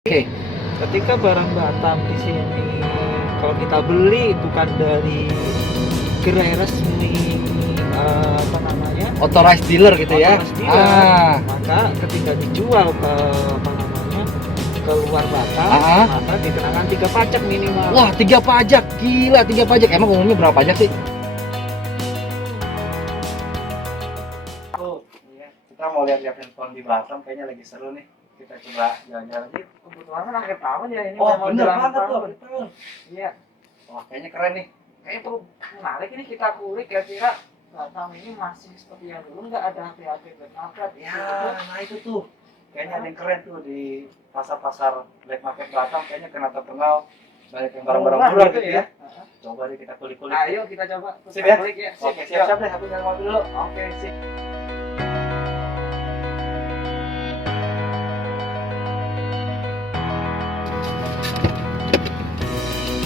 Oke, Ketika barang Batam di sini kalau kita beli bukan dari gerai resmi apa namanya authorized dealer gitu ya. authorized dealer, Ah, maka ketika dijual ke apa namanya ke luar Batam, maka dikenakan 3 pajak minimal. wah 3 pajak, gila 3 pajak. Emang umumnya berapa pajak sih? Oh, iya. Kita mau lihat-lihat handphone di Batam, kayaknya lagi seru nih. Kita coba jalan-jalan gitu. Kebetulan kan akhir tahun ya ini. Oh, memang bener jelang banget tuh, tahun. akhir tahun. Iya, Wah, kayaknya keren nih. kayaknya tuh menarik ini kita kulik kira-kira Batam ini masih seperti yang dulu nggak ada HP-HP black market Ya, gitu. nah itu tuh. Kayaknya ada yang keren tuh di pasar-pasar black market Batam. Kayaknya kena terkenal banyak yang barang-barang murah gitu ya. Coba deh kita kulik-kulik. Ayo kita coba. Sip ya? Kulik ya. Oke, siap-siap deh. Aku nyari mobil dulu. Oke, sip.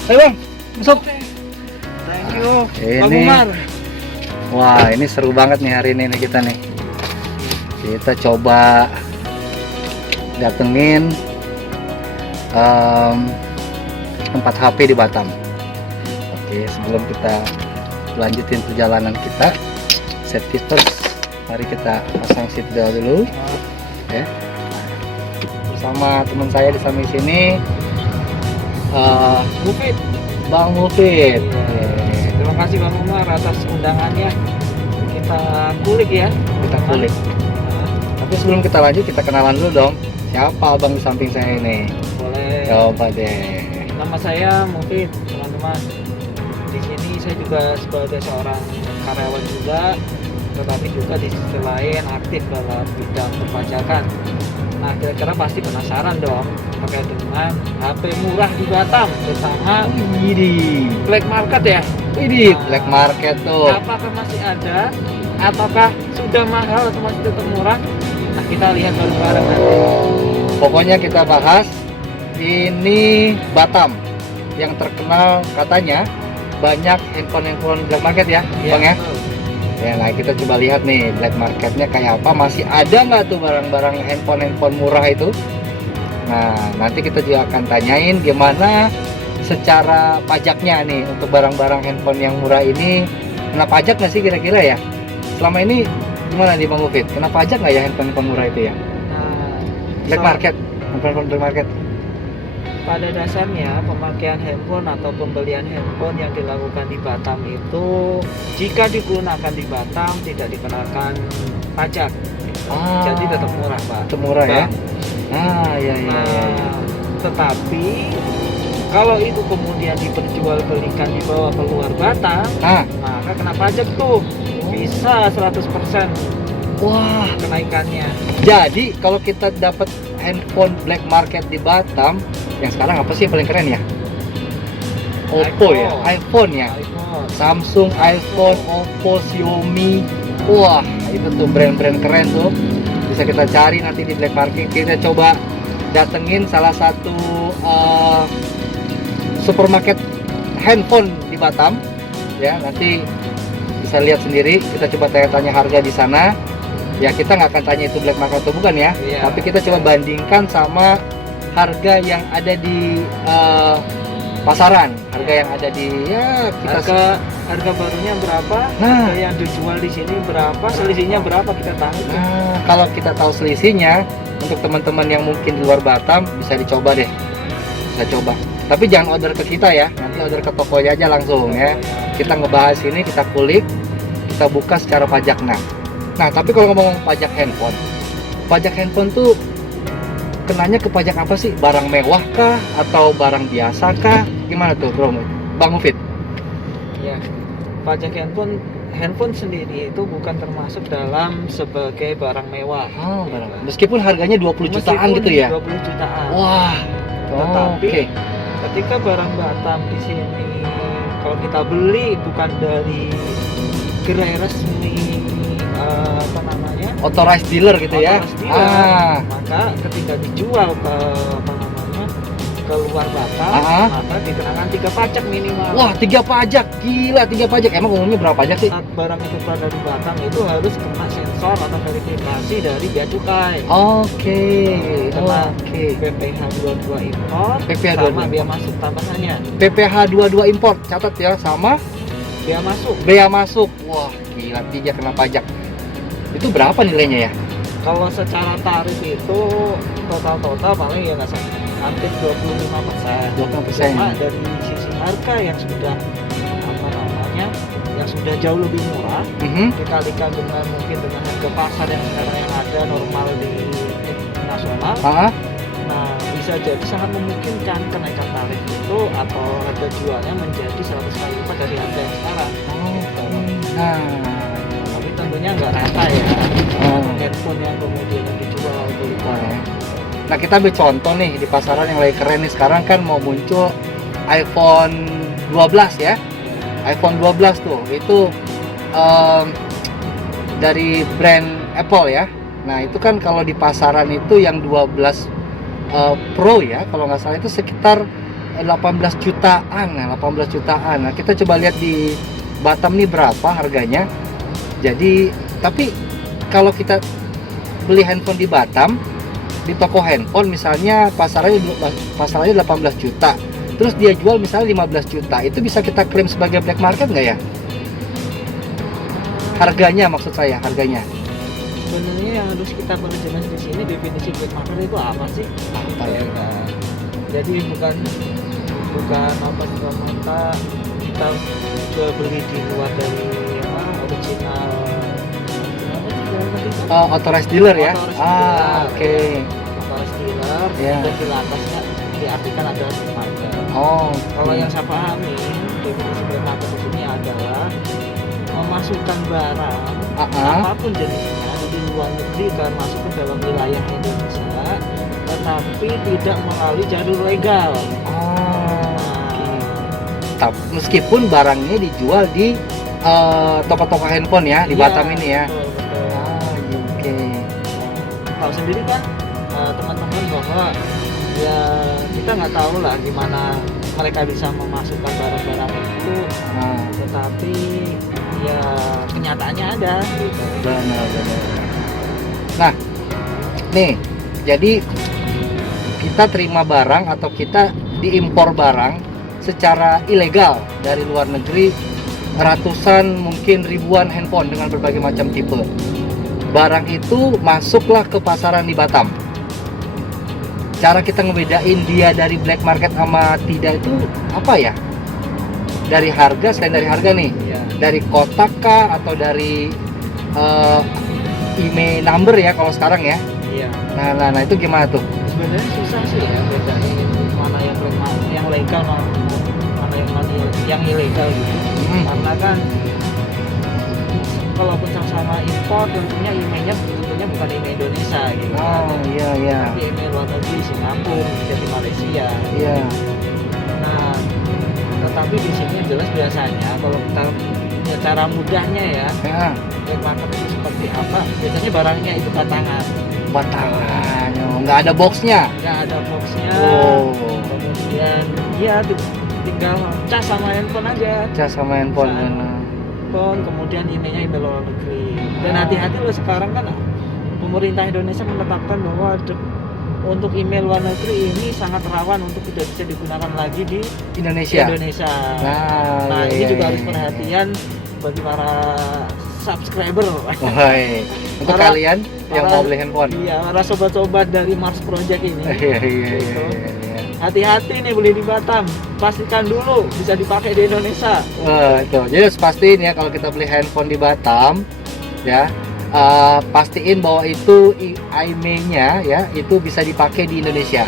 Ayo bang, masuk. Thank you, Pak Ini, Umar. wah ini seru banget nih hari ini nih kita nih. Kita coba datengin tempat HP di Batam. Oke, sebelum kita lanjutin perjalanan kita, safety first. Mari kita pasang seat belt dulu. Oke. Bersama teman saya di samping sini, Mufid. Bang Mufid. Terima kasih Bang Umar atas undangannya. Kita kulik ya. Kita kulik. Tapi sebelum kita lanjut, kita kenalan dulu dong. Siapa abang di samping saya ini? Boleh. Coba deh. Nama saya Mufid, teman-teman. Di sini saya juga sebagai seorang karyawan juga, tetapi juga di sisi lain aktif dalam bidang perpajakan. Nah, kira-kira pasti penasaran dong terkait dengan HP murah di Batam, terutama Widih. black market ya. Widih, black market tuh. Apakah masih ada ataukah sudah mahal atau masih tetap murah? Nah, kita lihat bareng-bareng nanti. Pokoknya kita bahas ini Batam yang terkenal katanya banyak handphone black market ya, Bang ya. betul. Ya, nah kita coba lihat nih black marketnya kayak apa, masih ada nggak tuh barang-barang handphone murah itu. Nah, nanti kita juga akan tanyain gimana secara pajaknya nih untuk barang-barang handphone yang murah ini. Kena pajak nggak sih kira-kira ya? Selama ini gimana nih Bang Mufid? Kena pajak nggak ya handphone murah itu ya? Nah, Black market, handphone black market. pada dasarnya pemakaian handphone atau pembelian handphone yang dilakukan di Batam itu jika digunakan di Batam tidak dikenakan pajak. Jadi tetap murah, Pak. Tetap murah ya? Bang. Ya. Nah, tetapi kalau itu kemudian diperjualbelikan dibawa ke luar Batam, maka kena pajak tuh. Bisa 100% Wah, kenaikannya. jadi kalau kita dapat handphone black market di Batam, yang sekarang apa sih yang paling keren ya? Oppo ya, iPhone ya, iPhone. Samsung, iPhone, Oppo, Xiaomi. Wah, itu tuh brand-brand keren tuh. Bisa kita cari nanti di black market. Kita coba datengin salah satu supermarket handphone di Batam. Ya, nanti bisa lihat sendiri. Kita coba tanya-tanya harga di sana. Ya, kita nggak akan tanya itu black market atau bukan ya. Iya. Tapi kita coba bandingkan sama harga yang ada di pasaran, harga yang ada di Harga barunya berapa? Nah. Harga yang dijual di sini berapa? Selisihnya berapa kita tahu. Nah, kalau kita tahu selisihnya, untuk teman-teman yang mungkin di luar Batam bisa dicoba deh, bisa coba. Tapi jangan order ke kita ya, nanti order ke tokonya aja langsung ya. Kita ngebahas ini, kita kulik, kita buka secara pajak. Nah, tapi kalau ngomong pajak handphone tuh kenanya ke pajak apa sih? Barang mewah kah atau barang biasa kah? Gimana tuh, Bro? Bang Mufid? Ya, pajak handphone sendiri itu bukan termasuk dalam sebagai barang mewah. Oh, barang. Meskipun harganya 20 jutaan Meskipun gitu ya. 20 jutaan. Wah. Tetapi Oke. ketika barang Batam di sini kalau kita beli bukan dari gerai resmi apa namanya? Authorized dealer gitu ya. authorized dealer, maka ketika dijual ke apa namanya? Ke luar Batam, maka dikenakan 3 pajak minimal. Wah, 3 pajak. Gila, 3 pajak. Emang umumnya berapa pajak sih? Saat barang itu berada di Batam itu harus kena sensor rekor atau verifikasi dari Bea Cukai. Oke. Karena Oke. PPh 22 impor PPh sama 22. bea masuk tambahannya. PPh 22 import catat ya, sama Bea masuk. bea masuk. Wah, gila, 3 kena pajak. Itu berapa nilainya ya? Kalau secara tarif itu total paling ya nggak sampai hampir 25%. 20%. Cuma dari sisi harga yang sudah apa namanya, yang sudah jauh lebih murah Mhm. dikalikan dengan mungkin dengan harga pasar yang sekarang yang ada normal di nasional. Ah, Nah, bisa jadi sangat memungkinkan kenaikan tarif itu atau harga jualnya menjadi 100 kali lipat dari harga yang sekarang. nah, Tapi tentunya nggak rata ya. Oh. Handphone yang kemudian yang dijual atau Wah. Nah, kita ambil contoh nih di pasaran yang lagi keren nih sekarang kan mau muncul iPhone 12 ya. iPhone 12 tuh itu dari brand Apple ya. Nah, itu kan kalau di pasaran itu yang 12 Pro ya, kalau nggak salah itu sekitar 18 jutaan. Nah, 18 jutaan. Nah, kita coba lihat di Batam nih berapa harganya. Jadi, tapi kalau kita beli handphone di Batam, di toko handphone misalnya pasarannya 18 juta. Terus dia jual misalnya 15 juta. Itu bisa kita klaim sebagai black market nggak ya? Harganya maksud saya, harganya. Sebenarnya yang harus kita perjelas di sini definisi black market itu apa sih? Apa ya? Nah, jadi bukan apa semata kita jual beli di luar dari apa original Authorized dealer ya? Authorized Ah, dealer. oke. authorized dealer Ya. dan di atasnya diartikan ada black market. Oh, Kalau yang saya pahami definisi black market di sini adalah memasukkan barang apapun jenisnya dari luar negeri dan masuk ke dalam wilayah Indonesia, tetapi tidak melalui jalur legal. meskipun barangnya dijual di toko-toko handphone ya di Iya, Batam ini ya. betul, betul. Oke. Tahu sendiri kan teman-teman bahwa ya kita nggak tahu lah gimana mereka bisa memasukkan barang-barang itu, tetapi ya kenyataannya ada gitu. Benar. Nah, nih, jadi kita terima barang atau kita diimpor barang secara ilegal dari luar negeri, ratusan mungkin ribuan handphone dengan berbagai macam tipe. Barang itu masuklah ke pasaran di Batam. Cara kita ngebedain dia dari black market sama tidak itu apa ya? Dari harga, selain dari harga nih, Iya. dari kotak kah atau dari email number ya kalau sekarang ya. Iya. Nah itu gimana tuh? Sebenarnya susah sih ya bedain mana yang yang legal mana yang ilegal gitu. Karena kan kalaupun sama-sama impor tentunya emailnya tentunya bukan email Indonesia gitu. Oh iya. Tapi email luar negeri Singapura, jadi Malaysia. Iya. Nah, tetapi di sini jelas biasanya kalau kita ya cara mudahnya ya Ya, black market itu seperti apa? Biasanya barangnya itu batangan. batangan. Nggak ada boxnya. Nggak ada boxnya. Oh, Kemudian ya tinggal cas sama handphone aja. cas sama handphone. Handphone, kemudian emailnya email luar negeri. Dan hati-hati loh sekarang kan pemerintah Indonesia menetapkan bahwa untuk email luar negeri ini sangat rawan untuk tidak bisa digunakan lagi di Indonesia. Indonesia. Nah, Nah, iya, ini juga iya, harus iya. perhatian bagi para subscriber. Woi, untuk Para- kalian yang mau beli handphone. Iya, para sobat-sobat dari Mars Project ini. Iya. Hati-hati nih beli di Batam. Pastikan dulu bisa dipakai di Indonesia. Wah, itu. Jadi harus pastiin ya kalau kita beli handphone di Batam, ya pastiin bahwa itu IMEI-nya ya itu bisa dipakai di Indonesia.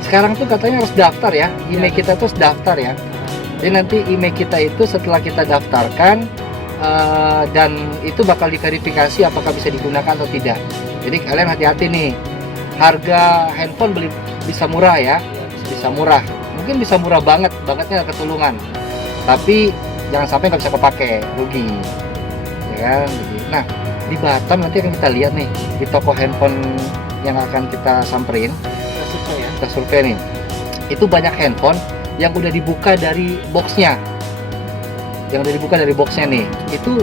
Sekarang tuh katanya harus daftar ya, IMEI kita tuh harus daftar ya. Jadi nanti IMEI kita itu setelah kita daftarkan dan itu bakal diverifikasi apakah bisa digunakan atau tidak. Jadi kalian hati-hati nih, harga handphone beli bisa murah ya, bisa murah. Mungkin bisa murah bangetnya ketulungan. Tapi jangan sampai nggak bisa kepake, rugi. Ya kan? Nah, di Batam nanti akan kita lihat nih di toko handphone yang akan kita samperin, Kita suka ya. kita survei nih. Itu banyak handphone yang udah dibuka dari boxnya. Yang udah dibuka dari boxnya nih. Itu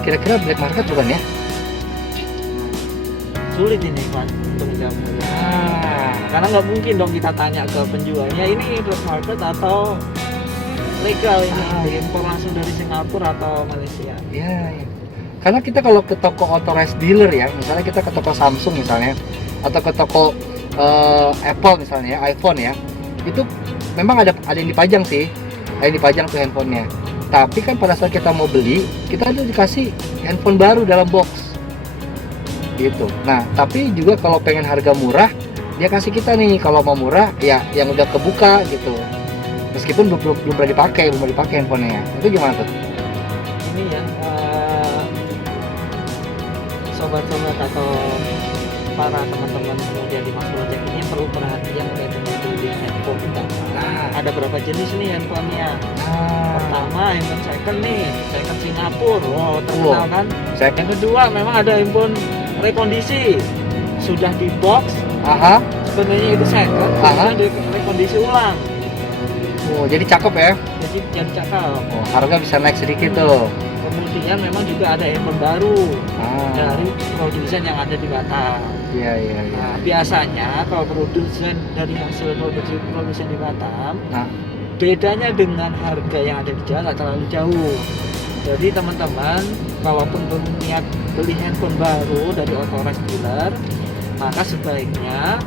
kira-kira black market bukan ya? sulit ini Pak untuk menjawabnya. Karena nggak mungkin dong kita tanya ke penjualnya ini black market atau legal ini diimpor langsung dari Singapura atau Malaysia. Ya, ya. Karena kita kalau ke toko authorized dealer ya, misalnya kita ke toko Samsung misalnya, atau ke toko Apple misalnya, iPhone ya, itu memang ada yang dipajang sih, ada yang dipajang tuh handphonenya. Tapi kan pada saat kita mau beli, kita tuh dikasih handphone baru dalam box, gitu. Nah, tapi juga kalau pengen harga murah, dia kasih kita nih kalau mau murah ya yang udah kebuka gitu. Meskipun belum pernah dipakai handphonenya. Itu gimana tuh? Ini ya sobat-sobat atau para teman-teman kemudian di Mas Project ini perlu perhatian kayak dengan beli handphone kita. Ada berapa jenis nih handphonenya? Pertama handphone second nih, second Singapura, wow terkenal kan. Yang kedua memang ada handphone rekondisi, sudah di box. Sebenarnya itu second, sudah di rekondisi ulang. Oh, jadi cakep ya? Jadi cakep. Oh, harga bisa naik sedikit tuh. Kemudian memang juga ada handphone baru dari produsen yang ada di Batam. Iya. Nah, biasanya kalau produsen dari hasil produsen di Batam, bedanya dengan harga yang ada di jalan nggak terlalu jauh. Jadi teman-teman, kalaupun berniat beli handphone baru dari authorized dealer, maka sebaiknya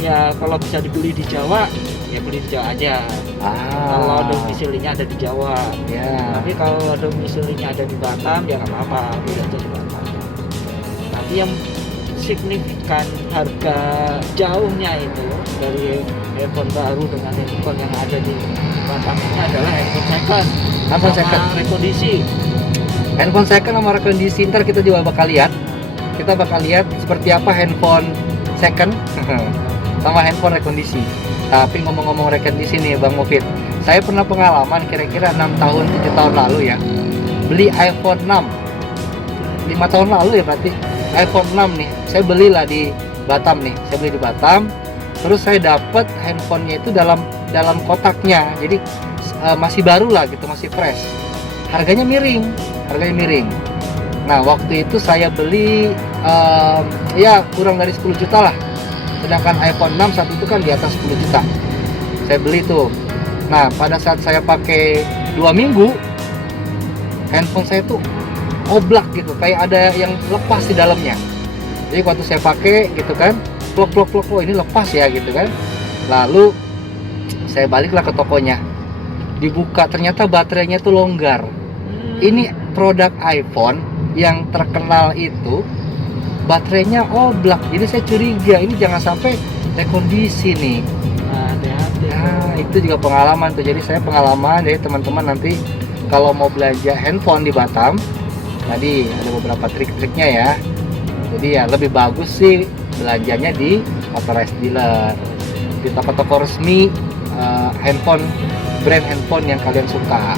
ya kalau bisa dibeli di Jawa, ya beli di Jawa aja. Kalau domisilinya ada di Jawa. Tapi kalau domisilinya ada di Batam, ya nggak apa-apa, beli aja di Batam. Nanti yang signifikan harga jauhnya itu dari handphone baru dengan handphone yang ada di Batam ini adalah handphone second. Handphone second rekondisi. Handphone second sama rekondisi, ntar kita juga bakal lihat. Kita bakal lihat seperti apa handphone second sama handphone rekondisi. Tapi ngomong-ngomong rekondisi nih Bang Mufid, saya pernah pengalaman kira-kira 6 tahun 7 tahun lalu ya, beli iPhone 6 5 tahun lalu ya berarti. iPhone 6 nih, saya belilah di Batam nih, saya beli di Batam. Terus saya dapat handphonenya itu dalam kotaknya, jadi masih baru lah gitu, masih fresh. Harganya miring. Nah waktu itu saya beli ya kurang dari 10 juta lah. Sedangkan iPhone 6 saat itu kan di atas 10 juta. Saya beli tuh. Nah pada saat saya pakai 2 minggu, handphone saya tuh oblak gitu, kayak ada yang lepas di dalamnya. Jadi waktu saya pakai gitu kan, plok ini lepas ya gitu kan. Lalu saya baliklah ke tokonya, dibuka ternyata baterainya tuh longgar. Ini produk iPhone yang terkenal itu baterainya oblak, jadi saya curiga ini jangan sampai rekondisi nih. Nah itu juga pengalaman tuh. Jadi saya pengalaman, jadi teman-teman nanti kalau mau belanja handphone di Batam, tadi ada beberapa trik-triknya ya. Jadi ya lebih bagus sih belanjanya di authorized dealer, di toko-toko resmi brand handphone yang kalian suka.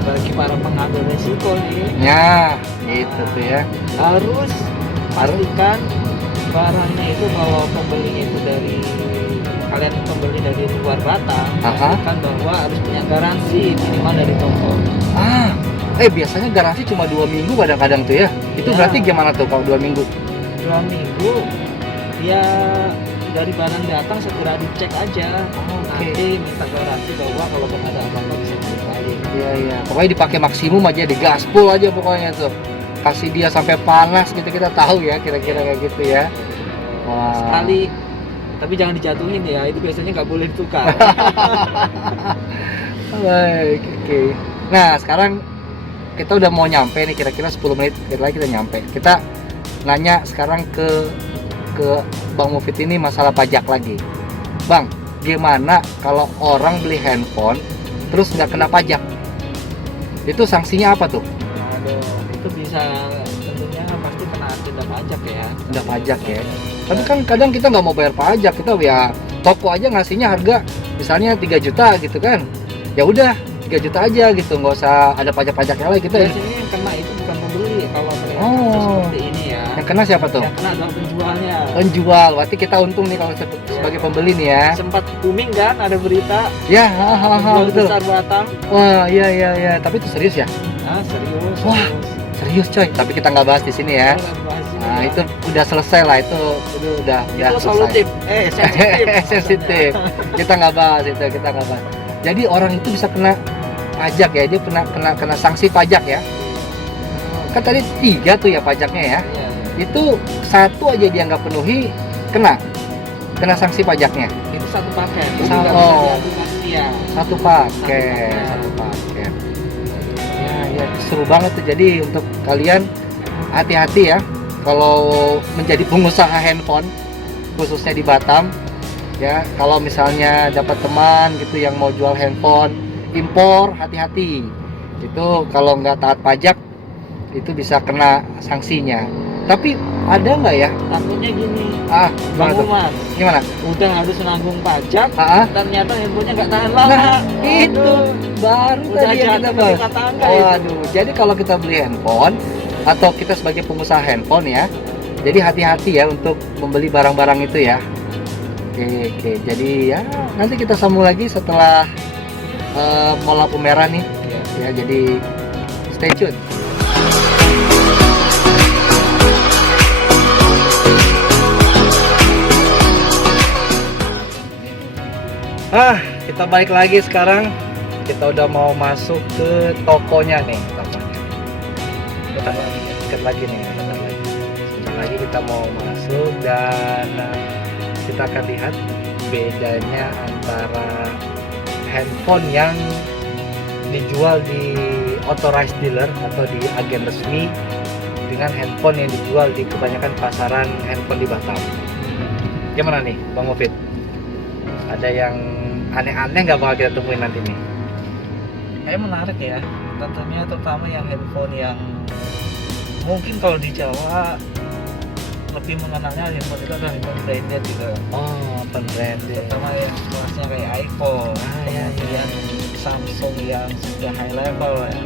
Bagi para pengambil resiko nih, ya gitu tuh ya, harus pastikan barangnya itu kalau pembelinya itu dari kalian pembeli dari luar Batam, pastikan bahwa harus punya garansi minimal dari toko. Biasanya garansi cuma 2 minggu kadang-kadang tuh ya. Itu berarti gimana tuh kalau 2 minggu? 2 minggu ya dari barang datang segera dicek aja. Nanti minta garansi bahwa kalau ada apa-apa bisa dibalik. Iya. Pokoknya dipakai maksimum aja, digaspol aja pokoknya tuh. Kasih dia sampai panas gitu, kita tahu ya kira-kira kayak gitu ya. Wah. Sekali, tapi jangan dijatuhin ya, itu biasanya nggak boleh ditukar. Baik, oke. Nah sekarang kita udah mau nyampe nih, kira-kira 10 menit lagi kita nyampe. Kita nanya sekarang ke Bang Mufid ini masalah pajak lagi. Bang, gimana kalau orang beli handphone terus nggak kena pajak? Itu sanksinya apa tuh? Itu bisa tentunya pasti kena denda pajak ya. Denda pajak ya. Tapi kan kadang kita nggak mau bayar pajak, kita ya toko aja ngasihnya harga misalnya 3 juta gitu kan. Ya udah 3 juta aja gitu, nggak usah ada pajak-pajaknya lagi kita. Biasanya yang kena itu bukan pembeli kalau seperti ini ya. Yang kena siapa tuh? Yang kena adalah penjualnya. Penjual, berarti kita untung nih kalau sebagai pembeli nih ya. Sempat booming kan ada berita. Ya, betul. Besar Batam. Wah, iya. Tapi itu serius ya? Serius. Wah, serius coy. Tapi kita nggak bahas di sini ya. Nah itu udah selesai lah, itu udah Itu selesai. solutif, sensitif. Sensitif. Kita nggak bahas itu, kita nggak bahas. Jadi orang itu bisa kena pajak ya, dia kena sanksi pajak ya. Kan tadi 3 tuh ya pajaknya ya. Iya. Itu 1 aja dia nggak penuhi, kena sanksi pajaknya. Itu satu paket. Oh. Iya. Satu paket. Ya seru banget tuh. Jadi untuk kalian hati-hati ya kalau menjadi pengusaha handphone khususnya di Batam ya. Kalau misalnya dapat teman gitu yang mau jual handphone impor, hati-hati. Itu kalau nggak taat pajak itu bisa kena sanksinya. Tapi ada nggak ya? Takutnya gini, Gimana tuh? Umar, Gimana? udah harus nanggung pajak, Ah, ternyata handphonenya nggak tahan lama. Nah, itu Aduh, baru udah tadi yang kita jatuh bahas. ke tangga itu. Waduh, jadi kalau kita beli handphone atau kita sebagai pengusaha handphone ya, jadi hati-hati ya untuk membeli barang-barang itu ya. Oke, jadi ya nanti kita sambung lagi setelah mau lampu merah nih. Ya, jadi stay tune. Kita balik lagi sekarang. Kita udah mau masuk ke tokonya nih, Bentar lagi nih. Bentar lagi kita mau masuk dan kita akan lihat bedanya antara handphone yang dijual di authorized dealer atau di agen resmi dengan handphone yang dijual di kebanyakan pasaran handphone di Batam. Gimana nih Bang Mufid? Ada yang aneh-aneh nggak bakal kita temuin nanti nih? Kayak menarik ya, tentunya terutama yang handphone yang mungkin kalau di Jawa lebih mengenalnya handphone itu adalah handphone branded gitu. Oh, branded. Terutama yang kelasnya kayak iPhone, Iya. kemudian Samsung yang sudah high level ya.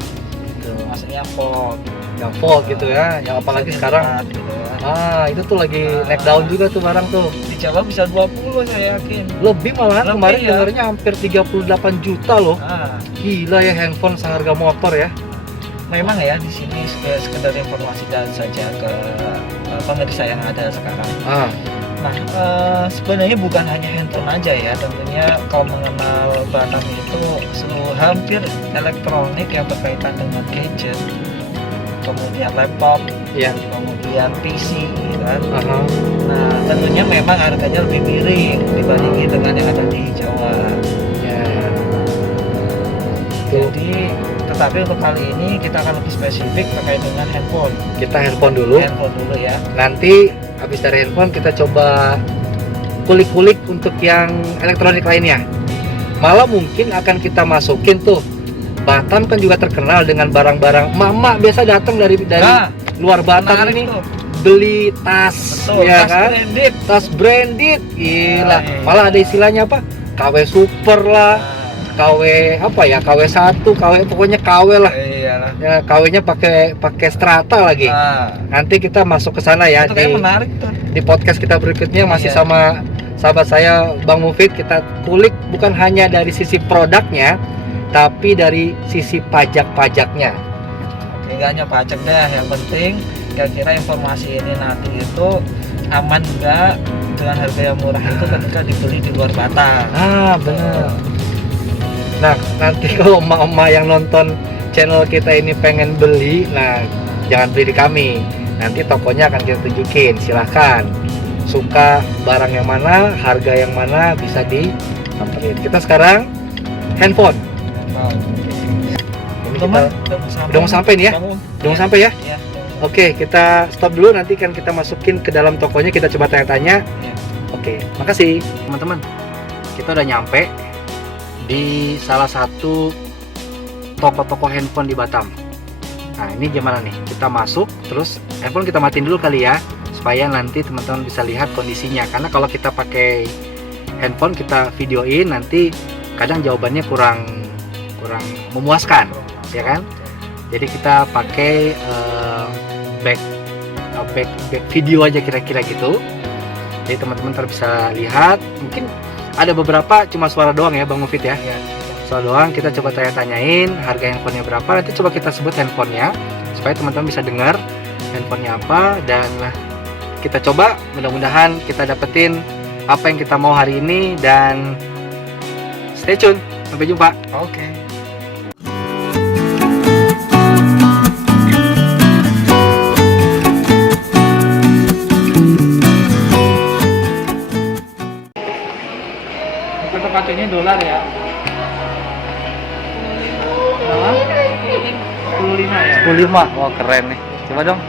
Maksudnya Fold, Yang fold gitu ya, yang apalagi sekarang gitu ya. itu tuh lagi naik daun juga tuh barang tuh. Di Jawa bisa 20 saya yakin. Lebih malahan Lebih kemarin ya. dengarnya hampir 38 juta loh. Gila ya handphone seharga motor ya. Memang ya di sini sekedar informasi dan saja ke pemirsa yang ada sekarang. Nah, sebenarnya bukan hanya handphone aja ya, tentunya kalau mengenal Batam itu seluruh hampir elektronik yang berkaitan dengan gadget, kemudian laptop, Iya. kemudian PC, gitu kan. Aha. Nah, tentunya memang harganya lebih miring dibandingin dengan yang ada di Jawa. Ya. Jadi, tetapi untuk kali ini kita akan lebih spesifik terkait dengan handphone. Kita handphone dulu. Handphone dulu ya. Nanti habis dari handphone kita coba kulik-kulik untuk yang elektronik lainnya. Malah mungkin akan kita masukin tuh. Batam kan juga terkenal dengan barang-barang. Mama biasa datang dari luar Batam menarik ini tuh. beli tas, Betul, ya tas kan? branded. Tas branded, gila. Iya. Malah ada istilahnya apa? KW Super lah, KW apa ya? KW 1, KW pokoknya KW lah. Iyalah. Ya, KW-nya pakai strata lagi. Nanti kita masuk ke sana ya Itu kayak menarik tuh. di podcast kita berikutnya masih Iya. sama sahabat saya Bang Mufid. Kita kulik bukan hanya dari sisi produknya, tapi dari sisi pajak-pajaknya. Nggak hanya pajak deh, yang penting kira-kira informasi ini nanti itu aman nggak dengan harga yang murah itu ketika dibeli di luar Batam. Benar. Nah, nanti kalau emak-emak yang nonton channel kita ini pengen beli, nah jangan beli di kami. Nanti tokonya akan kita tunjukin. Silahkan. Suka barang yang mana, harga yang mana bisa disamperin. Kita sekarang handphone. Ini kita udah mau sampai nih ya? Udah mau sampai ya? Ya. Oke, kita stop dulu. Nanti kan kita masukin ke dalam tokonya. Kita coba tanya-tanya. Ya. Oke, makasih teman-teman. Kita udah nyampe di salah satu toko-toko handphone di Batam. Nah, ini gimana nih? Kita masuk, terus handphone kita matiin dulu kali ya, supaya nanti teman-teman bisa lihat kondisinya. Karena kalau kita pakai handphone kita videoin, nanti kadang jawabannya kurang memuaskan, ya kan? Jadi kita pakai back video aja kira-kira gitu. Jadi teman-teman bisa lihat. Mungkin ada beberapa cuma suara doang ya Bang Mufid ya. Suara doang. Kita coba tanya-tanyain harga handphonenya berapa. Nanti coba kita sebut handphonenya supaya teman-teman bisa dengar handphonenya apa dan kita coba, mudah-mudahan kita dapetin apa yang kita mau hari ini, dan stay tune, sampai jumpa. Oke. Untuk kacanya dolar ya. Berapa? 15 ya. 15, wah keren nih. Coba dong,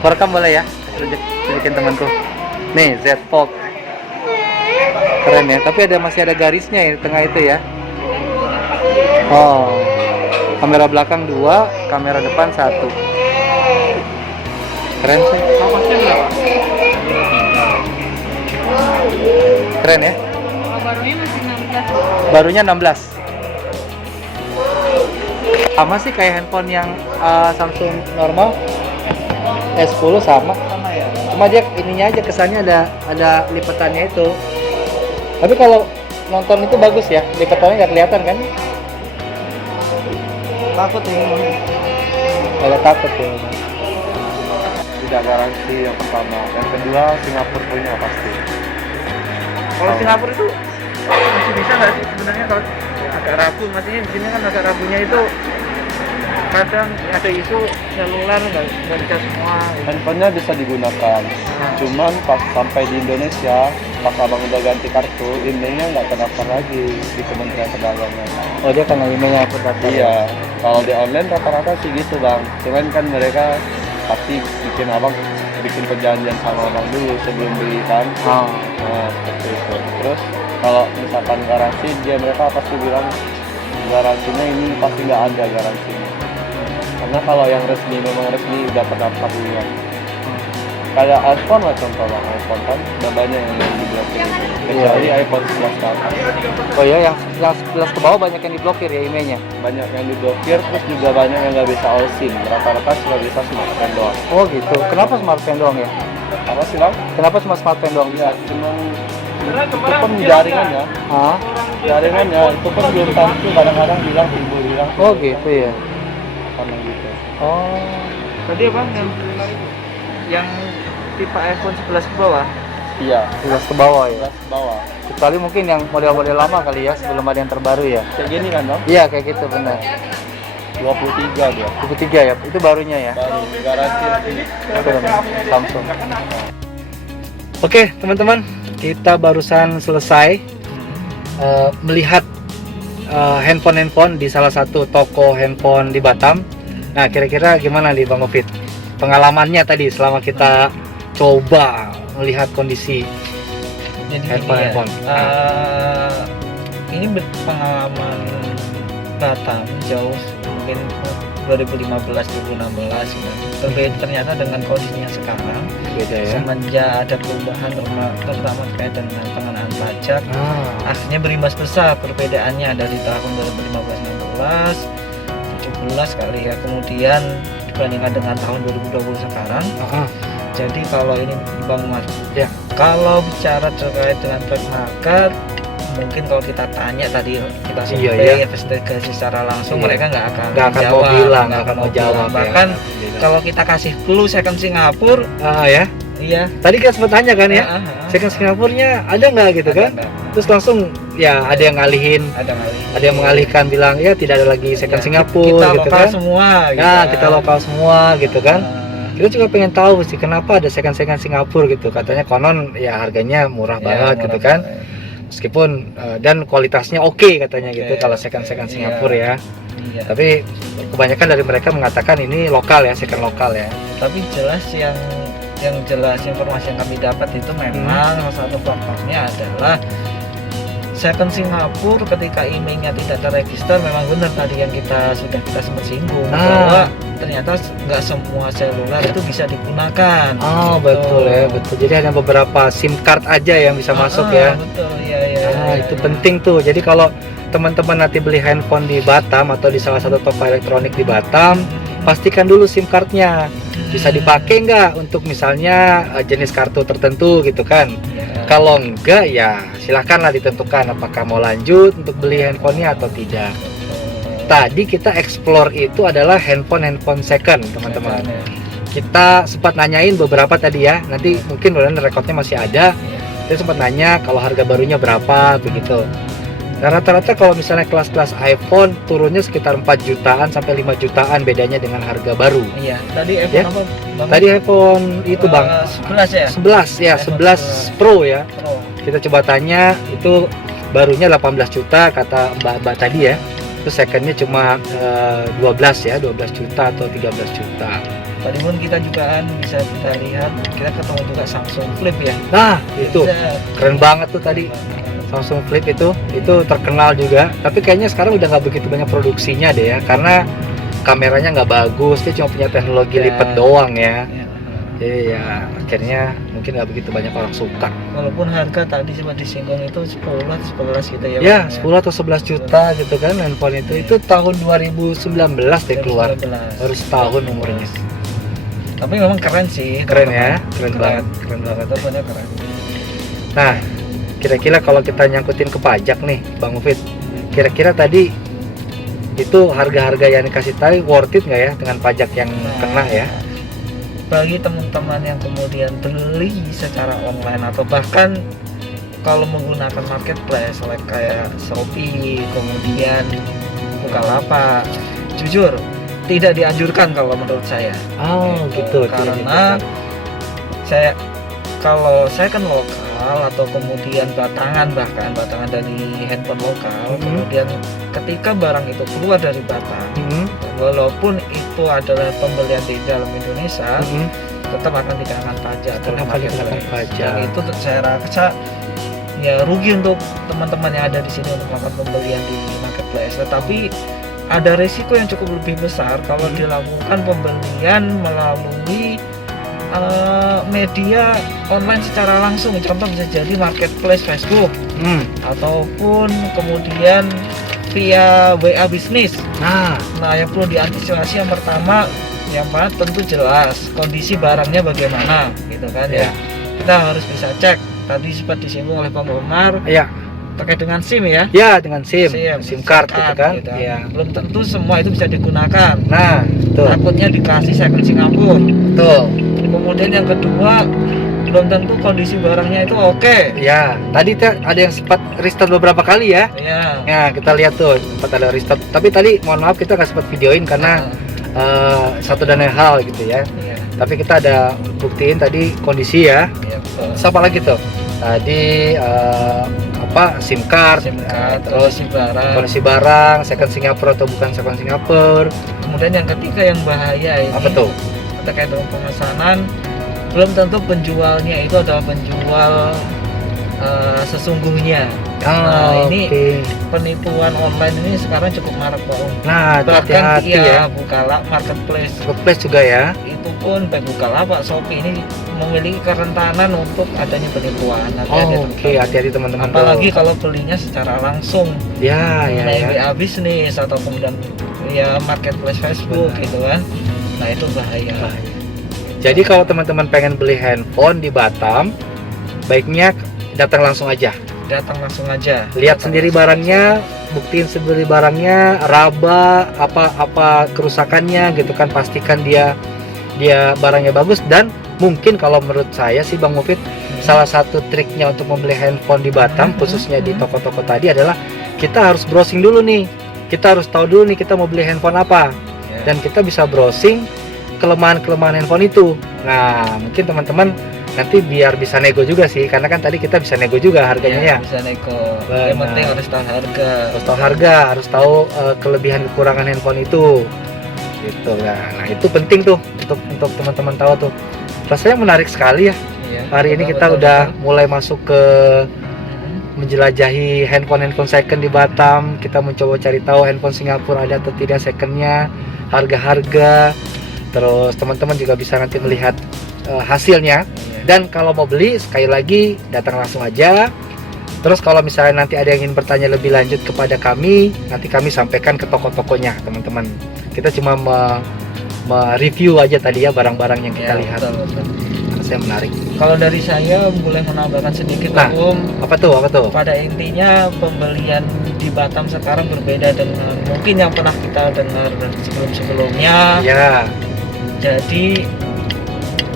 rekam boleh ya, tunjukin temanku. Nih Z Fox, keren ya. Tapi masih ada garisnya ya di tengah itu ya. Oh, kamera belakang 2, kamera depan 1. Keren sih. Ongkosnya berapa? Keren ya. Barunya masih 16. Barunya 16. Sama sih kayak handphone yang Samsung normal S10 sama. Sama ya. Cuma dia ininya aja kesannya ada lipatannya itu. Tapi kalau nonton itu bagus ya, lipatannya nggak kelihatan kan? Takut ini. Agak takut ya. Tidak garansi yang pertama. Yang kedua Singapura punya pasti. Kalau Singapura itu masih bisa nggak sih sebenarnya, kalau agak ragu, maksudnya di sini kan agak ragunya itu kadang ada isu seluler nggak bisa semua gitu. Handphonenya bisa digunakan. Cuman pas sampai di Indonesia, pas abang udah ganti kartu, emailnya nggak terdaftar lagi di Kementerian Perdagangan. Oh dia karena emailnya aku daftar. Iya, kalau di online rata-rata sih gitu bang. Cuman kan mereka pasti bikin perjanjian sama abang dulu sebelum beli kan. Oh. Nah seperti itu. Terus kalau misalkan garansi, mereka pasti bilang garansinya ini pasti nggak ada garansinya. Karena kalau yang resmi memang resmi udah terdaftar duluan. Kayak iPhone lah contoh bang, iPhone kan udah banyak yang diblokir itu. Kecuali iPhone 11 ke atas. Oh iya, yang 11 ke bawah banyak yang diblokir ya emailnya. Banyak yang diblokir, terus juga banyak yang nggak bisa all SIM. Rata-rata cuma bisa smartphone doang. Oh gitu. Kenapa smartphone doang ya? Apa sih bang? Kenapa cuma smartphone doang Ya, bisa? cuman itu pun jaringannya. Hah? Jaringannya itu pun belum tentu, kadang-kadang bilang ibu bilang. Oh gitu ya. Karena gitu. Oh. Tadi apa yang tipe iPhone 11 ke bawah? Iya. 11 ke bawah ya. 11 ke bawah. Kecuali mungkin yang model-model lama kali ya, sebelum ada yang terbaru ya. Kayak gini kan bang? Iya kayak gitu benar. 23 dia. Tipe 3 ya, itu barunya ya. Baru garansi ini. Itu namanya Samsung. Oke teman-teman, kita barusan selesai melihat handphone di salah satu toko handphone di Batam. Nah kira-kira gimana nih Bang Mufid pengalamannya tadi selama kita coba melihat kondisi Jadi handphone? Ini pengalaman Batam jauh, mungkin 2015-2016 gitu. Berbeda ternyata dengan kondisinya sekarang. Beda ya. Semenjak ada perubahan terutama terkait dengan pengenaan pajak, Ah, akhirnya berimbas besar perbedaannya dari tahun 2015-16, 17 kali ya, kemudian dibandingkan dengan tahun 2020 sekarang. Jadi kalau ini Bang Mas, Ya. kalau bicara terkait dengan black market, mungkin kalau kita tanya tadi kita Iya, survei ya. investigasi secara langsung, Iya. mereka nggak akan nggak akan mau jawab, bilang, nggak akan mau jawab. Bahkan ya. kalau kita kasih clue second Singapura, Ya. iya. Tadi kita sempat tanya kan ya, Ah, second Singapurnya ada nggak gitu ada kan? nggak? Terus langsung ya ada yang ngalihin, Ada kali. ada yang mengalihkan bilang ya tidak ada lagi second Ya, Singapura kita gitu lokal kan? semua. Nah kita lokal semua gitu kan? Ah, Kita juga pengen tahu sih kenapa ada second Singapura gitu. Katanya konon ya harganya murah ya, banget murah gitu kan? banget. Meskipun dan kualitasnya oke katanya Oke, gitu kalau second iya. Singapura ya. Iya. Tapi kebanyakan dari mereka mengatakan ini lokal ya, second lokal ya. Tapi jelas yang jelas informasi yang kami dapat itu memang salah satu faktornya adalah second Singapura ketika emailnya tidak terregister. Memang benar tadi yang kita sempat singgung bahwa ternyata nggak semua seluler itu bisa digunakan. Oh Gitu. betul ya, betul. Jadi hanya beberapa SIM card aja yang bisa masuk ya. Betul, iya. Itu penting tuh. Jadi kalau teman-teman nanti beli handphone di Batam atau di salah satu toko elektronik di Batam, pastikan dulu SIM cardnya bisa dipakai nggak untuk misalnya jenis kartu tertentu gitu kan. Iya. Kalau enggak ya silakanlah ditentukan apakah mau lanjut untuk beli handphonenya atau tidak. Tadi kita explore itu adalah handphone second teman-teman. kita sempat nanyain beberapa tadi ya. Nanti mungkin rekodnya masih ada. Kita sempat nanya kalau harga barunya berapa begitu. Nah, rata-rata kalau misalnya kelas-kelas iPhone turunnya sekitar 4 jutaan sampai 5 jutaan bedanya dengan harga baru. Iya, tadi iPhone Ya. apa? Bang? Tadi iPhone itu Bang 11 ya? 11 ya, iPhone 11 Pro ya. Pro. Kita coba tanya itu barunya 18 juta kata Mbak tadi ya. Terus secondnya cuma 12 ya, 12 juta atau 13 juta. Tadi pun kita juga kan bisa kita lihat, kita ketemu juga Samsung Flip ya. Nah, itu Bisa. keren banget tuh tadi. Samsung Flip itu terkenal juga, tapi kayaknya sekarang udah nggak begitu banyak produksinya deh ya, karena kameranya nggak bagus, dia cuma punya teknologi Ya. lipat doang ya. Ya. Jadi ya akhirnya mungkin nggak begitu banyak orang suka. Walaupun harga tadi sempat disinggung itu 10 atau 11 gitu ya. Ya, Bang, 10 atau 11 juta gitu kan handphone itu tahun 2019 deh keluar. 2019. Baru setahun umurnya. Tapi memang keren sih. Keren teman-teman. ya, keren banget, keren banget. Teleponnya keren. Nah, kira-kira kalau kita nyangkutin ke pajak nih, Bang Mufid, kira-kira tadi itu harga-harga yang dikasih tahu worth it nggak ya dengan pajak yang kena ya? Bagi teman-teman yang kemudian beli secara online atau bahkan kalau menggunakan marketplace like kayak Shopee, kemudian Bukalapak, jujur tidak dianjurkan kalau menurut saya. Oh, gitu. Karena kalau saya kan lokal atau kemudian batangan dari handphone lokal, kemudian ketika barang itu keluar dari Batang, walaupun itu adalah pembelian di dalam Indonesia, tetap akan dikenakan pajak. Tetap akan dikenakan pajak. Dan itu saya rasa ya rugi untuk teman-teman yang ada di sini untuk melakukan pembelian di marketplace. Tetapi ada risiko yang cukup lebih besar kalau dilakukan pembelian melalui media online secara langsung. Contoh bisa jadi marketplace Facebook ataupun kemudian via WA bisnis. Nah, yang perlu diantisipasi yang pertama, yang tentu jelas kondisi barangnya bagaimana, gitu kan ya. Kita harus bisa cek. Tadi sempat disinggung oleh Pak Umar. Iya. Terkait dengan SIM ya. Ya, dengan SIM card gitu kan. Gitu. Iya. Belum tentu semua itu bisa digunakan. Nah, betul. Takutnya dikasih second Singapura. Betul. Kemudian yang kedua, belum tentu kondisi barangnya itu oke. Ya, tadi ada yang sempat restart beberapa kali ya. Iya. Ya, kita lihat tuh sempat ada restart. Tapi tadi mohon maaf kita nggak sempat videoin karena satu dan lain hal gitu ya. Iya. Tapi kita ada buktiin tadi kondisi ya. Iya, betul. Terus apa lagi tuh? Tadi SIM card, terus kondisi barang, second Singapura atau bukan second Singapura. Kemudian yang ketiga yang bahaya ini Apa tuh? terkait dengan pemesanan, belum tentu penjualnya itu adalah penjual sesungguhnya. Nah, ini penipuan online ini sekarang cukup marak banget. Nah, Bahkan hati-hati ya. Bukalapak marketplace Marketplace juga ya. itu pun baik Bukalapak, Shopee ini memiliki kerentanan untuk adanya penipuan. Hati-hati teman-teman. Apalagi kalau belinya secara langsung Ya. WA bisnis atau kemudian ya marketplace Facebook gitu kan. Nah, itu bahaya. Jadi kalau teman-teman pengen beli handphone di Batam, baiknya datang langsung aja. Lihat sendiri barangnya, buktiin sendiri barangnya, raba apa kerusakannya gitu kan, pastikan dia barangnya bagus. Dan mungkin kalau menurut saya sih Bang Mufid, salah satu triknya untuk membeli handphone di Batam khususnya di toko-toko tadi adalah kita harus browsing dulu nih. Kita harus tahu dulu nih kita mau beli handphone apa. Dan kita bisa browsing kelemahan-kelemahan handphone itu. Nah, mungkin teman-teman nanti biar bisa nego juga sih, karena kan tadi kita bisa nego juga harganya ya. Bisa nego. Yang penting harus tahu harga. Harus tahu kelebihan kekurangan handphone itu. Gitu ya. Nah, itu penting tuh untuk teman-teman tahu tuh. Rasanya menarik sekali ya. Hari ini kita udah mulai masuk ke menjelajahi handphone second di Batam. Kita mencoba cari tahu handphone Singapura ada atau tidak secondnya, harga-harga. Terus teman-teman juga bisa nanti melihat hasilnya. Dan kalau mau beli, sekali lagi datang langsung aja. Terus kalau misalnya nanti ada yang ingin bertanya lebih lanjut kepada kami, nanti kami sampaikan ke toko-tokonya teman-teman. Kita cuma mereview aja tadi ya barang-barang yang kita lihat. Betul. Saya menarik. Kalau dari saya boleh menambahkan sedikit, Apa tuh? Pada intinya pembelian di Batam sekarang berbeda dengan mungkin yang pernah kita dengar sebelum-sebelumnya. Ya. Jadi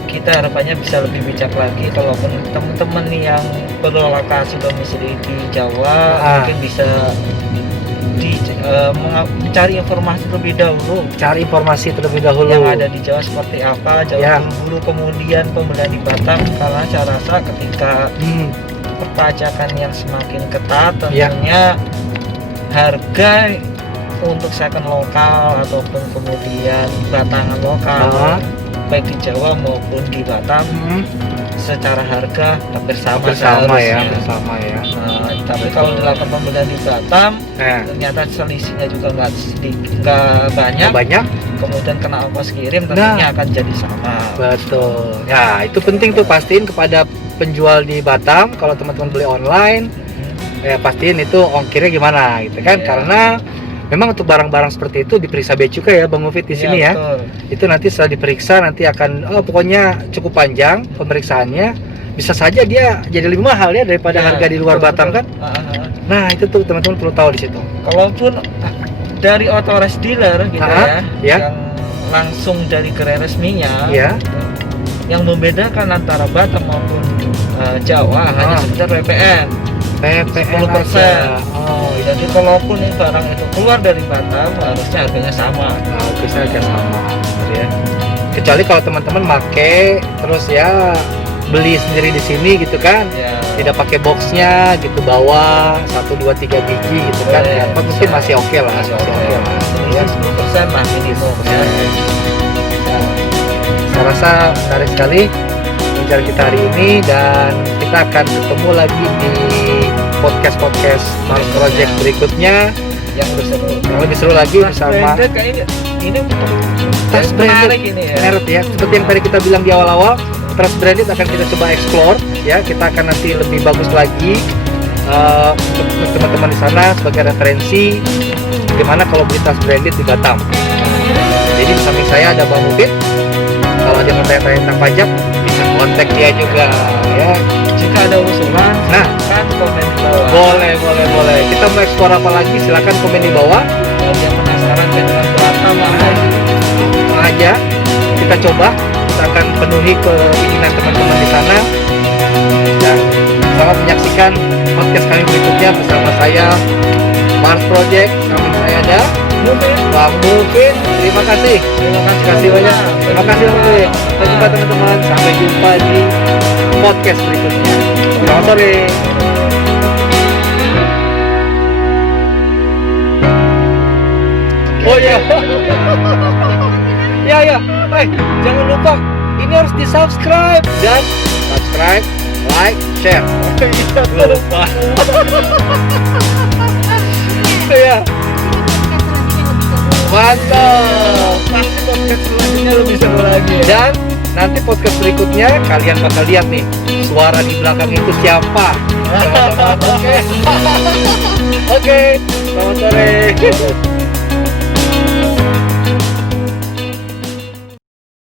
kita harapannya bisa lebih bijak lagi. Kalaupun teman-teman yang berlokasi domisili di Jawa mungkin bisa mencari informasi terlebih dahulu, Cari informasi terlebih dahulu yang ada di Jawa seperti apa, jauh Ya. dulu kemudian pembelian di Batam. Karena saya rasa ketika perpajakan yang semakin ketat, Ya. tentunya harga untuk second lokal ataupun kemudian batangan lokal baik di Jawa maupun di Batam secara harga hampir sama bersama ya, seharusnya. bersama ya. Nah, tapi kalau dilakukan pembelian di Batam Nah, ternyata selisihnya juga nggak banyak, banyak. kemudian kena ongkos kirim tentunya akan jadi sama. Betul. Ya, itu penting tuh, pastiin kepada penjual di Batam kalau teman-teman beli online, ya pastiin itu ongkirnya gimana gitu kan. Iya. Karena memang untuk barang-barang seperti itu diperiksa bea cukai ya Bang Mufid di sini ya. Betul. Itu nanti setelah diperiksa nanti akan pokoknya cukup panjang pemeriksaannya. Bisa saja dia jadi lebih mahal ya daripada Ya, harga di luar betul, Batam betul. kan. Nah, itu tuh teman-teman perlu tahu di situ. Kalaupun dari authorized dealer gitu Ya. yang langsung dari gerai resminya, Ya. yang membedakan antara Batam maupun Jawa hanya sekedar PPN. PPN 10%. aja. Oh, Jadi kalaupun ini barang itu keluar dari Batam harusnya harganya sama. nah, bisa harga sama ya. Kecuali kalau teman-teman make terus ya beli sendiri di sini gitu kan. Ya. Tidak pakai boxnya gitu, bawa 1, 2, 3 biji gitu kan. Boleh, Ya, mungkin bisa. masih oke lah, Masih masih oke. oke lah. Ya 10% lah minimum ya. Saya rasa menarik sekali bicara kita hari ini, dan kita akan ketemu lagi di podcast Mars Project berikutnya Yang berseru. yang lebih seru lagi bersama Branded kayaknya ini Trust menarik branded ini ya. merek ya. Seperti yang tadi kita bilang di awal-awal, Trust Branded akan kita coba explore ya. Kita akan nanti lebih bagus lagi untuk teman-teman di sana sebagai referensi gimana kalau beli Trust Branded di Batam. Jadi di samping saya ada Bang Mufid. Kalau ada yang mau tanya-tanya tentang pajak, bisa kontak dia juga ya. Jika ada usulan, Nah, silakan komen di bawah. boleh. Kita mau eksplor apa lagi? Silakan komen di bawah. Bagi yang penasaran dengan Batam Aja kita coba, kita akan penuhi keinginan teman-teman di sana, dan selamat menyaksikan podcast kami berikutnya bersama saya Mars Project. Samping saya ada Bang Mufid. Terima kasih banyak. Terima kasih Bang Mufid. Sampai jumpa teman-teman. Sampai jumpa di podcast berikutnya. Selamat sore. Oh iya. Ya. Jangan lupa ini harus di-subscribe dan subscribe, like, share. Lupa. Ya. Mantap. Pasti podcast selanjutnya lebih seru lagi. Dan nanti podcast berikutnya kalian bakal lihat nih suara di belakang itu siapa. Oke. Selamat sore.